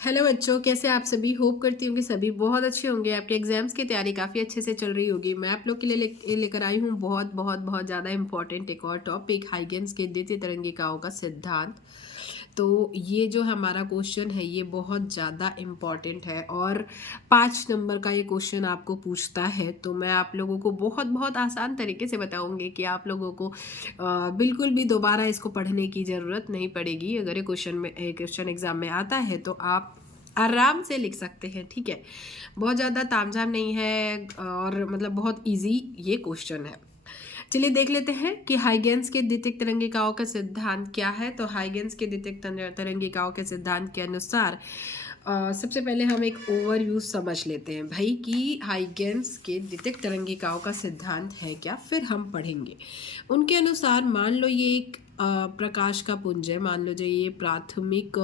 Hello बच्चों, कैसे आप सभी। होप करती हूँ कि सभी बहुत अच्छे होंगे। आपके एग्जाम्स की तैयारी काफ़ी अच्छे से चल रही होगी। मैं आप लोग के लिए लेकर आई हूँ बहुत बहुत बहुत ज़्यादा इंपॉर्टेंट एक और टॉपिक, हाइगेंस के द्वितीय तरंगिकाओं का सिद्धांत। तो ये जो हमारा क्वेश्चन है ये बहुत ज़्यादा इम्पॉर्टेंट है और 5 नंबर का ये क्वेश्चन आपको पूछता है। तो मैं आप लोगों को बहुत बहुत आसान तरीके से बताऊंगी कि आप लोगों को बिल्कुल भी दोबारा इसको पढ़ने की ज़रूरत नहीं पड़ेगी। अगर ये क्वेश्चन एग्जाम में आता है तो आप आराम से लिख सकते हैं। ठीक है, बहुत ज़्यादा तामझाम नहीं है और मतलब बहुत इजी ये क्वेश्चन है। चलिए देख लेते हैं कि हाइगेंस के द्वितीयक तरंगिकाओं का सिद्धांत क्या है। तो हाइगेंस के द्वितीयक तरंगिकाओं के सिद्धांत के अनुसार सबसे पहले हम एक ओवरव्यू समझ लेते हैं भाई कि हाइगेंस के द्वितीयक तरंगिकाओं का सिद्धांत है क्या, फिर हम पढ़ेंगे। उनके अनुसार मान लो ये एक प्रकाश का पुंज है। मान लो जो ये प्राथमिक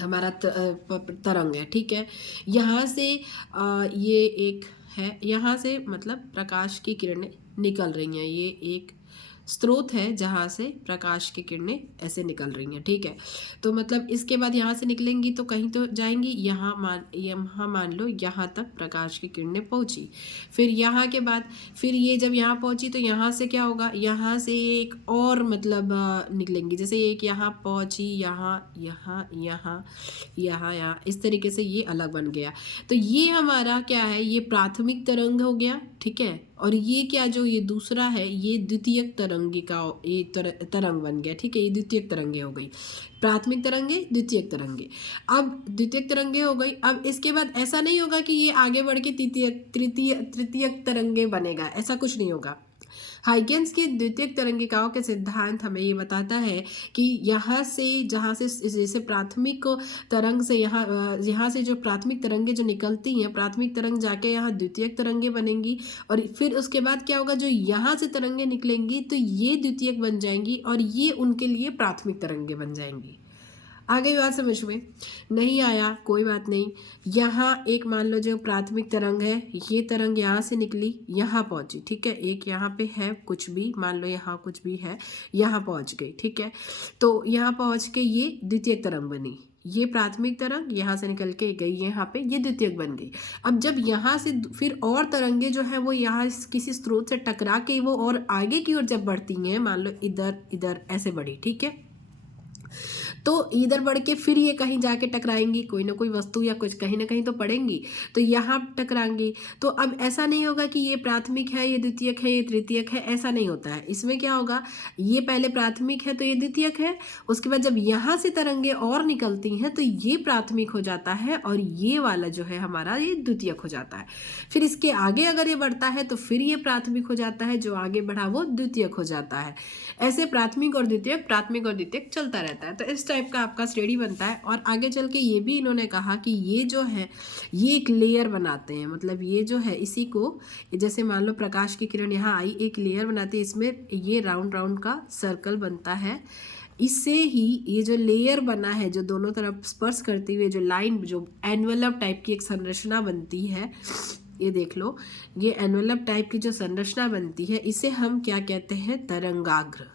हमारा तरंग है। ठीक है, यहाँ से ये एक है, यहाँ से मतलब प्रकाश की किरणें निकल रही हैं। ये एक स्रोत है जहाँ से प्रकाश की किरणें ऐसे निकल रही हैं। ठीक है, तो मतलब इसके बाद यहाँ से निकलेंगी तो कहीं तो जाएंगी। यहाँ मान लो यहाँ तक प्रकाश की किरणें पहुँची। फिर यहाँ के बाद फिर ये जब यहाँ पहुँची तो यहाँ से क्या होगा, यहाँ से एक और मतलब निकलेंगी। जैसे एक यहाँ पहुँची, यहाँ यहाँ यहाँ यहाँ यहाँ इस तरीके से ये अलग बन गया। तो ये हमारा क्या है, ये प्राथमिक तरंग हो गया। ठीक है, और ये क्या जो ये दूसरा है ये द्वितीयक तरंगिका ये तरंग बन गया। ठीक है, ये द्वितीयक तरंगे हो गई। प्राथमिक तरंगे, द्वितीयक तरंगे। अब द्वितीयक तरंगे हो गई। अब इसके बाद ऐसा नहीं होगा कि ये आगे बढ़ के तृतीयक तरंगे बनेगा, ऐसा कुछ नहीं होगा। हाइगेंस की द्वितीयक तरंगिकाओं के सिद्धांत हमें ये बताता है कि यहाँ से जहाँ से जैसे प्राथमिक तरंग से यहाँ से जो प्राथमिक तरंगे जो निकलती हैं, प्राथमिक तरंग जाके यहाँ द्वितीयक तरंगे बनेंगी और फिर उसके बाद क्या होगा, जो यहाँ से तरंगे निकलेंगी तो ये द्वितीयक बन जाएंगी और ये उनके लिए प्राथमिक तरंगे बन जाएंगी। आ गई बात समझ में? नहीं आया कोई बात नहीं। यहाँ एक मान लो जो प्राथमिक तरंग है, ये तरंग यहाँ से निकली, यहाँ पहुँची। ठीक है, एक यहाँ पे है कुछ भी, मान लो यहाँ कुछ भी है, यहाँ पहुँच गई। ठीक है, तो यहाँ पहुँच के ये द्वितीयक तरंग बनी। ये प्राथमिक तरंग यहाँ से निकल के गई यहाँ पे, ये द्वितीयक बन गई। अब जब यहाँ से फिर और तरंगे जो है वो यहाँ किसी स्रोत से टकरा के वो और आगे की ओर जब बढ़ती हैं, मान लो इधर इधर ऐसे बढ़ी। ठीक है, तो इधर बढ़ के फिर ये कहीं जाके टकराएंगी, कोई ना कोई वस्तु या कुछ कहीं ना कहीं तो पड़ेंगी, तो यहाँ टकराएंगी। तो अब ऐसा नहीं होगा कि ये प्राथमिक है, ये द्वितीयक है, ये तृतीयक है, ऐसा नहीं होता है। इसमें क्या होगा, ये पहले प्राथमिक है तो ये द्वितीयक है, उसके बाद जब यहाँ से तरंगे और निकलती हैं तो ये प्राथमिक हो जाता है और ये वाला जो है हमारा ये द्वितीयक हो जाता है। फिर इसके आगे अगर ये बढ़ता है तो फिर ये प्राथमिक हो जाता है, जो आगे बढ़ा वो द्वितीयक हो जाता है। ऐसे प्राथमिक और द्वितीयक चलता रहता है। तो इस टाइप का आपका स्टडी बनता है। और आगे चल के ये भी इन्होंने कहा कि ये जो है ये एक लेयर बनाते हैं। मतलब ये जो है इसी को, जैसे मान लो प्रकाश की किरण यहाँ आई, एक लेयर बनाते हैं, इसमें ये राउंड राउंड का सर्कल बनता है। इससे ही ये जो लेयर बना है, जो दोनों तरफ स्पर्श करती हुई जो लाइन, जो एनवेलप टाइप की एक संरचना बनती है, ये देख लो, ये एनवेलप टाइप की जो संरचना बनती है इसे हम क्या कहते हैं, तरंगाग्र।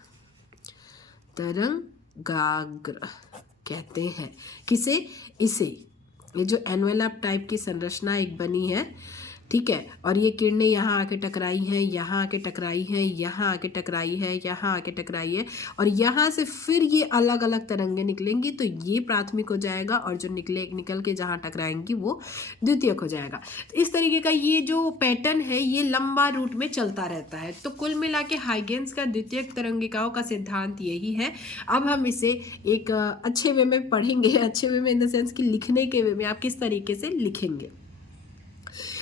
तरंगाग्र कहते हैं किसे, इसे। ये जो एनवेलप टाइप की संरचना एक बनी है, ठीक है, और ये किरणें यहाँ आके टकराई हैं, यहाँ आके टकराई हैं, यहाँ आके टकराई है, यहाँ आके टकराई है, और यहाँ से फिर ये अलग अलग तरंगे निकलेंगी तो ये प्राथमिक हो जाएगा और जो निकल के जहाँ टकराएंगी वो द्वितीयक हो जाएगा। तो इस तरीके का ये जो पैटर्न है ये लंबा रूट में चलता रहता है। तो कुल मिला के हाइगेंस का द्वितीयक तरंगिकाओं का सिद्धांत यही है। अब हम इसे एक अच्छे वे में पढ़ेंगे, अच्छे वे में इन द सेंस कि लिखने के वे में आप किस तरीके से लिखेंगे।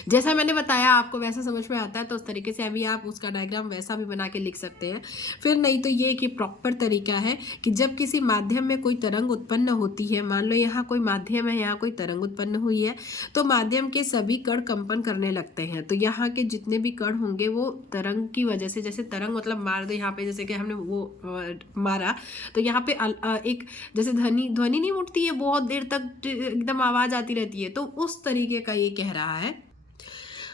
जैसा मैंने बताया आपको वैसा समझ में आता है तो उस तरीके से अभी आप उसका डायग्राम वैसा भी बना के लिख सकते हैं। फिर नहीं तो ये कि प्रॉपर तरीका है कि जब किसी माध्यम में कोई तरंग उत्पन्न होती है, मान लो यहाँ कोई माध्यम है, यहाँ कोई तरंग उत्पन्न हुई है, तो माध्यम के सभी कण कंपन करने लगते हैं। तो यहाँ के जितने भी कण होंगे वो तरंग की वजह से, जैसे तरंग मतलब मार दो यहाँ पे, जैसे कि हमने वो मारा तो यहाँ पे एक जैसे ध्वनि नहीं उठती है, बहुत देर तक एकदम आवाज आती रहती है, तो उस तरीके का ये कह रहा है।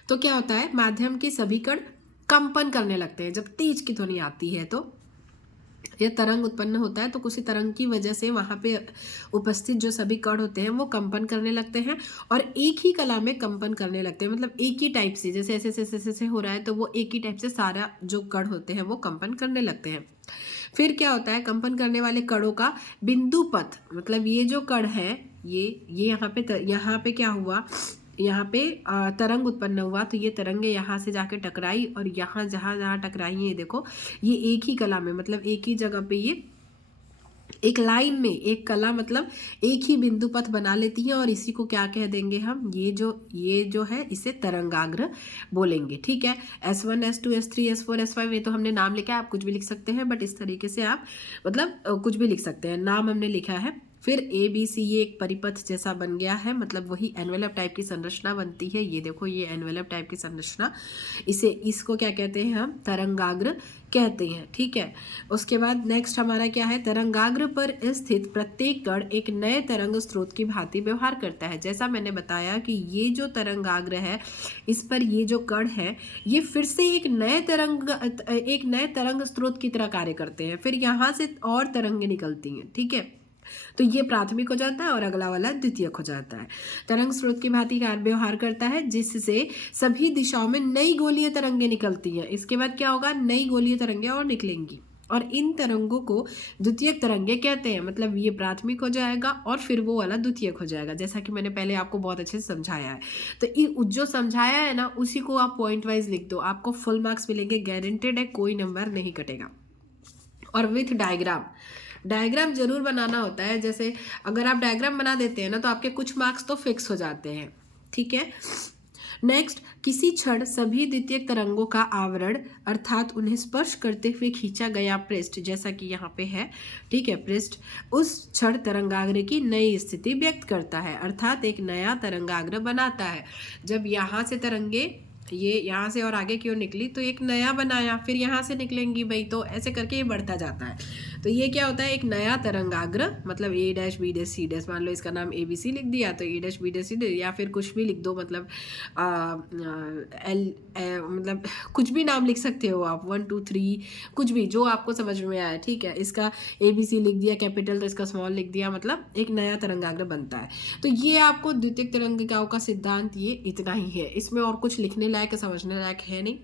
तो क्या होता है, माध्यम के सभी कण कंपन करने लगते हैं जब तेज की ध्वनि आती है। तो या तरंग उत्पन्न होता है तो किसी तरंग की वजह से वहाँ पे उपस्थित जो सभी कण होते हैं वो कंपन करने लगते हैं और एक ही कला में कंपन करने लगते हैं, मतलब एक ही टाइप से, जैसे ऐसे ऐसे ऐसे ऐसे हो रहा है तो वो एक ही टाइप से सारा जो कण होते हैं वो कंपन करने लगते हैं। फिर क्या होता है, कंपन करने वाले कणों का बिंदु पथ, मतलब ये जो कण है ये यहाँ पे क्या हुआ, यहाँ पे तरंग उत्पन्न हुआ तो ये तरंगे यहाँ से जाके टकराई और यहाँ जहाँ जहाँ टकराई है, ये देखो ये एक ही कला में, मतलब एक ही जगह पे ये एक लाइन में, एक कला मतलब एक ही बिंदु पथ बना लेती है और इसी को क्या कह देंगे हम, ये जो है इसे तरंगाग्र बोलेंगे। ठीक है, S1 S2 S3 S4 S5 ये तो हमने नाम लिखा है, आप कुछ भी लिख सकते हैं, बट इस तरीके से आप मतलब कुछ भी लिख सकते हैं, नाम हमने लिखा है। फिर ABC ये एक परिपथ जैसा बन गया है, मतलब वही एनवेलप टाइप की संरचना बनती है। ये देखो ये एनवेलप टाइप की संरचना, इसको क्या कहते हैं हम, तरंगाग्र कहते हैं। ठीक है, उसके बाद नेक्स्ट हमारा क्या है, तरंगाग्र पर स्थित प्रत्येक कण एक नए तरंग स्रोत की भांति व्यवहार करता है। जैसा मैंने बताया कि ये जो तरंगाग्र है इस पर ये जो कण है ये फिर से एक नए तरंग स्रोत की तरह कार्य करते हैं, फिर यहाँ से और तरंगे निकलती हैं। ठीक है, तो ये प्राथमिक हो जाता है और अगला वाला द्वितीयक हो जाता है। तरंग स्रोत की भांति कार्य व्यवहार करता है जिससे सभी दिशाओं में नई गोलीय तरंगे निकलती हैं। इसके बाद क्या होगा, नई गोलीय तरंगे और निकलेंगी और इन तरंगों को द्वितीयक तरंगे कहते हैं, मतलब ये प्राथमिक हो जाएगा और फिर वो वाला द्वितीयक हो जाएगा, जैसा कि मैंने पहले आपको बहुत अच्छे से समझाया है। तो जो समझाया है ना उसी को आप पॉइंट वाइज लिख दो, आपको फुल मार्क्स मिलेंगे, गारंटेड है, कोई नंबर नहीं कटेगा। और विथ डायग्राम जरूर बनाना होता है, जैसे अगर आप डायग्राम बना देते हैं ना तो आपके कुछ मार्क्स तो फिक्स हो जाते हैं। ठीक है, नेक्स्ट, किसी क्षण सभी द्वितीयक तरंगों का आवरण अर्थात उन्हें स्पर्श करते हुए खींचा गया पृष्ठ, जैसा कि यहाँ पे है, ठीक है, पृष्ठ उस क्षण तरंगाग्र की नई स्थिति व्यक्त करता है, अर्थात एक नया तरंगाग्र बनाता है। जब यहाँ से तरंगे ये यहाँ से और आगे की ओर निकली तो एक नया बनाया, फिर यहाँ से निकलेंगी भाई, तो ऐसे करके ये बढ़ता जाता है। तो ये क्या होता है, एक नया तरंगाग्र, मतलब A', B', C', मान लो इसका नाम ABC लिख दिया तो A', B', C' या फिर कुछ भी लिख दो, मतलब मतलब कुछ भी नाम लिख सकते हो आप, 1 2 3 कुछ भी जो आपको समझ में आए। ठीक है, इसका ABC लिख दिया कैपिटल तो इसका स्मॉल लिख दिया, मतलब एक नया तरंगाग्र बनता है। तो ये आपको द्वितीयक तरंगिकाओं का सिद्धांत ये इतना ही है, इसमें और कुछ लिखने लायक समझने लायक है नहीं।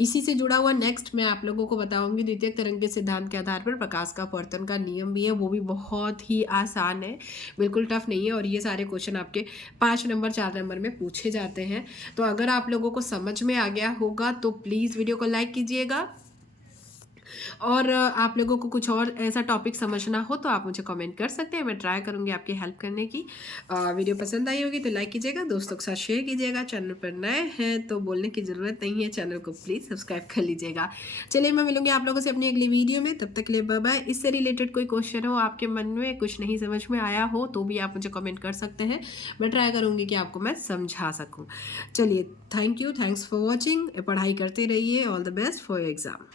इसी से जुड़ा हुआ नेक्स्ट मैं आप लोगों को बताऊंगी द्वितीयक तरंग के सिद्धांत के आधार पर प्रकाश का अपवर्तन का नियम भी है, वो भी बहुत ही आसान है, बिल्कुल टफ नहीं है, और ये सारे क्वेश्चन आपके 5 नंबर 4 नंबर में पूछे जाते हैं। तो अगर आप लोगों को समझ में आ गया होगा तो प्लीज़ वीडियो को लाइक कीजिएगा, और आप लोगों को कुछ और ऐसा टॉपिक समझना हो तो आप मुझे कमेंट कर सकते हैं, मैं ट्राई करूँगी आपकी हेल्प करने की। वीडियो पसंद आई होगी तो लाइक कीजिएगा, दोस्तों के साथ शेयर कीजिएगा, चैनल पर नए हैं तो बोलने की ज़रूरत नहीं है, चैनल को प्लीज़ सब्सक्राइब कर लीजिएगा। चलिए मैं मिलूंगी आप लोगों से अपनी अगली वीडियो में, तब तक के लिए बाय बाय। इससे रिलेटेड कोई क्वेश्चन हो आपके मन में, कुछ नहीं समझ में आया हो तो भी आप मुझे कमेंट कर सकते हैं, मैं ट्राई करूँगी कि आपको मैं समझा सकूँ। चलिए, thank you, thanks for watching, पढ़ाई करते रहिए, all the best for your exam.